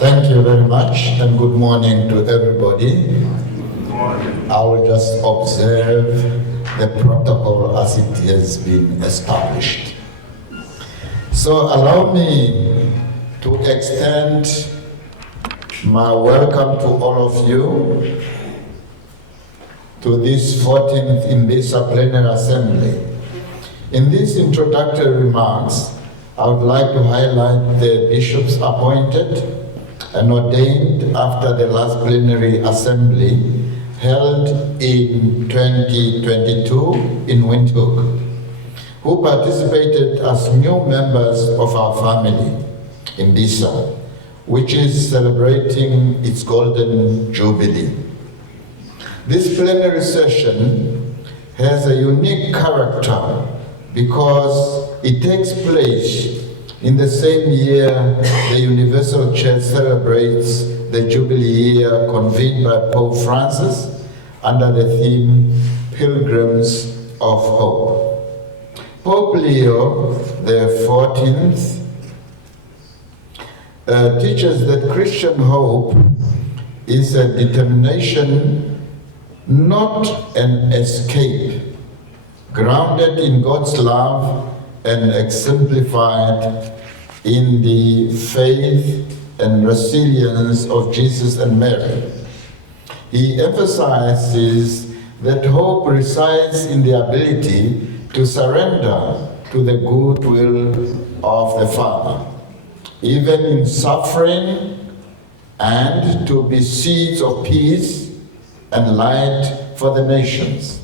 Thank you very much, and good morning to everybody. I will just observe the protocol as it has been established. So allow me to extend my welcome to all of you to this 14th IMBISA Plenary Assembly. In these introductory remarks, I would like to highlight the bishops appointed and ordained after the last plenary assembly held in 2022 in Windhoek, who participated as new members of our family, IMBISA, which is celebrating its Golden Jubilee. This plenary session has a unique character because it takes place in the same year the Universal Church celebrates the Jubilee year convened by Pope Francis under the theme Pilgrims of Hope. Pope Leo XIV teaches that Christian hope is a determination, not an escape, grounded in God's love and exemplified in the faith and resilience of Jesus and Mary. He emphasizes that hope resides in the ability to surrender to the good will of the Father, even in suffering, and to be seeds of peace and light for the nations.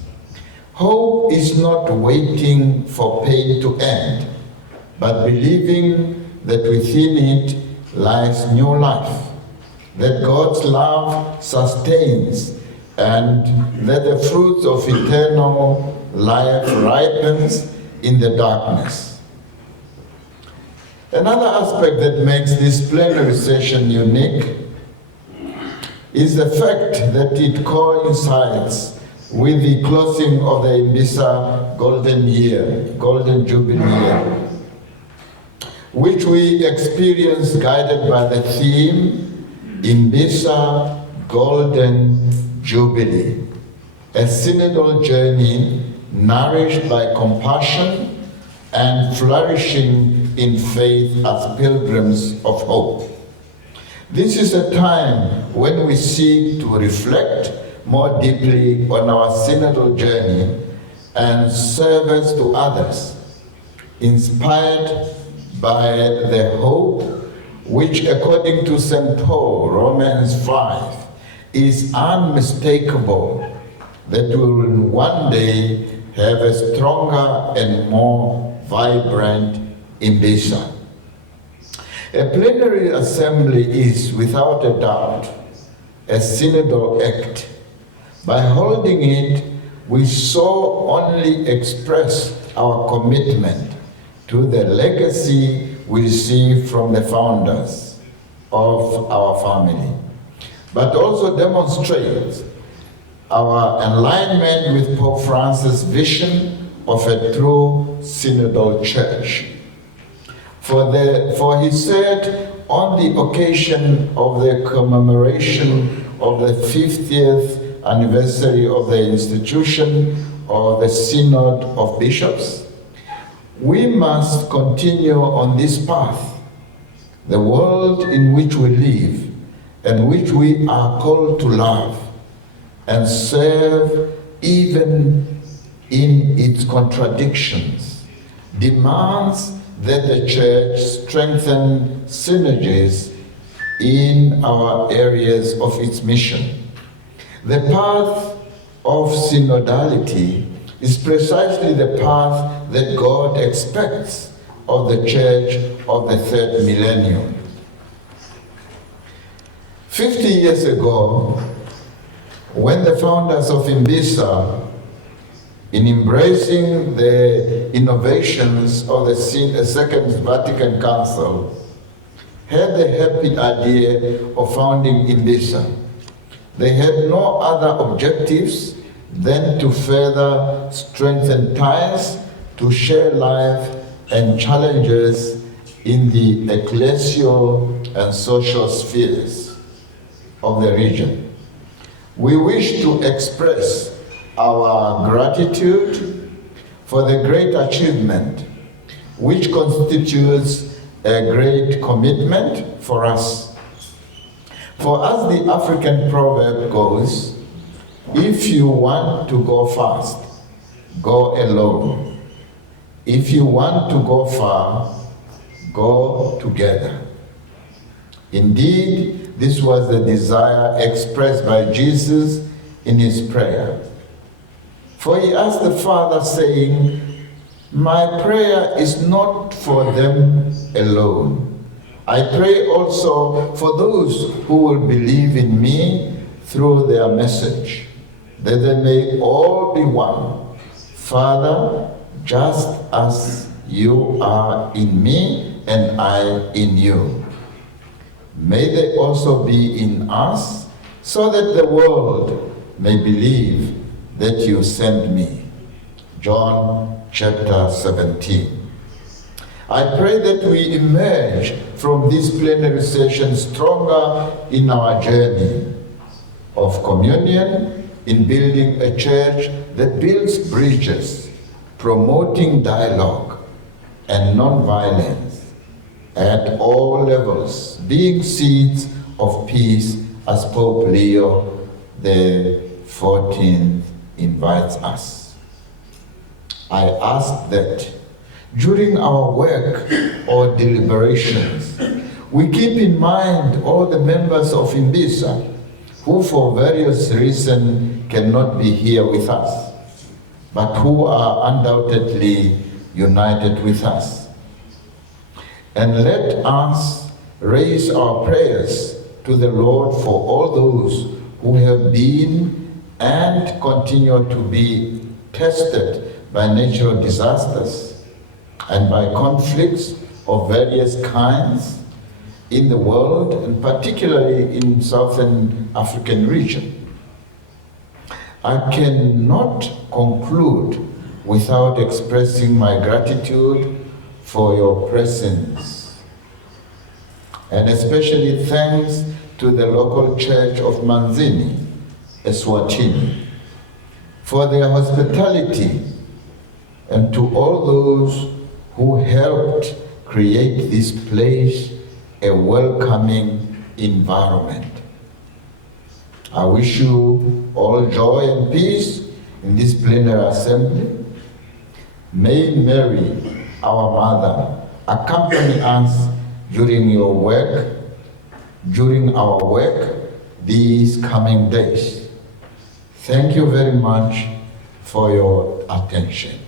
Hope is not waiting for pain to end, but believing that within it lies new life, that God's love sustains, and that the fruits of eternal life ripens in the darkness. Another aspect that makes this plenary session unique is the fact that it coincides with the closing of the IMBISA Golden Jubilee year, which we experience guided by the theme IMBISA Golden Jubilee, a synodal journey nourished by compassion and flourishing in faith as pilgrims of hope. This is a time when we seek to reflect more deeply on our synodal journey and service to others, inspired by the hope which, according to St. Paul, Romans 5, is unmistakable, that we will one day have a stronger and more vibrant IMBISA. A plenary assembly is, without a doubt, a synodal act. By holding it, we so only express our commitment to the legacy we receive from the founders of our family, but also demonstrate our alignment with Pope Francis' vision of a true synodal church. For he said, on the occasion of the commemoration of the 50th anniversary of the institution of the Synod of Bishops, we must continue on this path. The world in which we live and which we are called to love and serve, even in its contradictions, demands that the Church strengthen synergies in our areas of its mission. The path of synodality is precisely the path that God expects of the Church of the third millennium. 50 years ago, when the founders of IMBISA, in embracing the innovations of the Second Vatican Council, had the happy idea of founding IMBISA, they had no other objectives than to further strengthen ties, to share life and challenges in the ecclesial and social spheres of the region. We wish to express our gratitude for the great achievement which constitutes a great commitment for us. For as the African proverb goes, if you want to go fast, go alone. If you want to go far, go together. Indeed, this was the desire expressed by Jesus in his prayer. For he asked the Father, saying, my prayer is not for them alone. I pray also for those who will believe in me through their message, that they may all be one. Father, just as you are in me and I in you, may they also be in us, so that the world may believe that you sent me. John chapter 17. I pray that we emerge from this plenary session stronger in our journey of communion, in building a church that builds bridges, promoting dialogue and non-violence at all levels, being seeds of peace, as Pope Leo XIV invites us. I ask that during our work or deliberations, we keep in mind all the members of IMBISA who for various reasons cannot be here with us, but who are undoubtedly united with us. And let us raise our prayers to the Lord for all those who have been and continue to be tested by natural disasters and by conflicts of various kinds in the world, and particularly in Southern African region. I cannot conclude without expressing my gratitude for your presence, and especially thanks to the local church of Manzini, Eswatini, for their hospitality, and to all those who helped create this place a welcoming environment. I wish you all joy and peace in this plenary assembly. May Mary, our Mother, accompany us during our work these coming days. Thank you very much for your attention.